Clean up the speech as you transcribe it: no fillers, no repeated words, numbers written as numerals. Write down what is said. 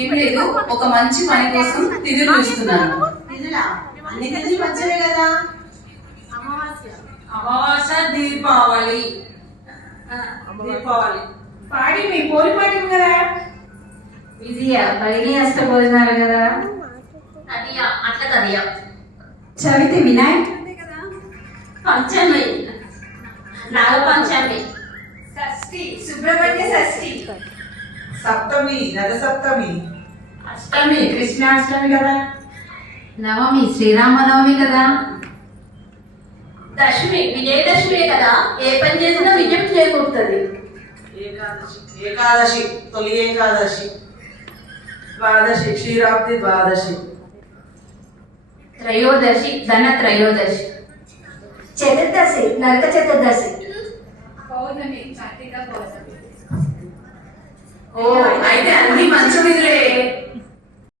ఏం లేదు, ఒక మంచి పని కోసం తిథులు ఇస్తున్నాను. అన్ని తిథులు మంచివే కదా. అమావాస్య, దీపావళి. పాడి మీ పోలి పాడి కదా. విజయ పైని అష్ట భోజనాలు కదా. అదియా అట్లా కదియా. చవితి వినాయక్ పంచమి నాగ పంచమి. షష్ఠి సుబ్రహ్మణ్య షష్ఠి. సప్తమి రథ సప్తమి. అష్టమి కృష్ణాష్టమి కదా. నవమి శ్రీరామనవమి కదా. దశమి విజయదశమి కదా. ఏ పని చేసినా విజయం చేకూరుతుంది. ఏకాదశి తొలి ఏకాదశి. ద్వాదశి క్షీరాబ్ది ద్వాదశి. త్రయోదశి ధన త్రయోదశి. చతుర్దశి నరక చతుర్దశి. పౌర్ణమి కార్తీక పౌర్ణమి. ఓ అయితే అన్ని మంచి విధులే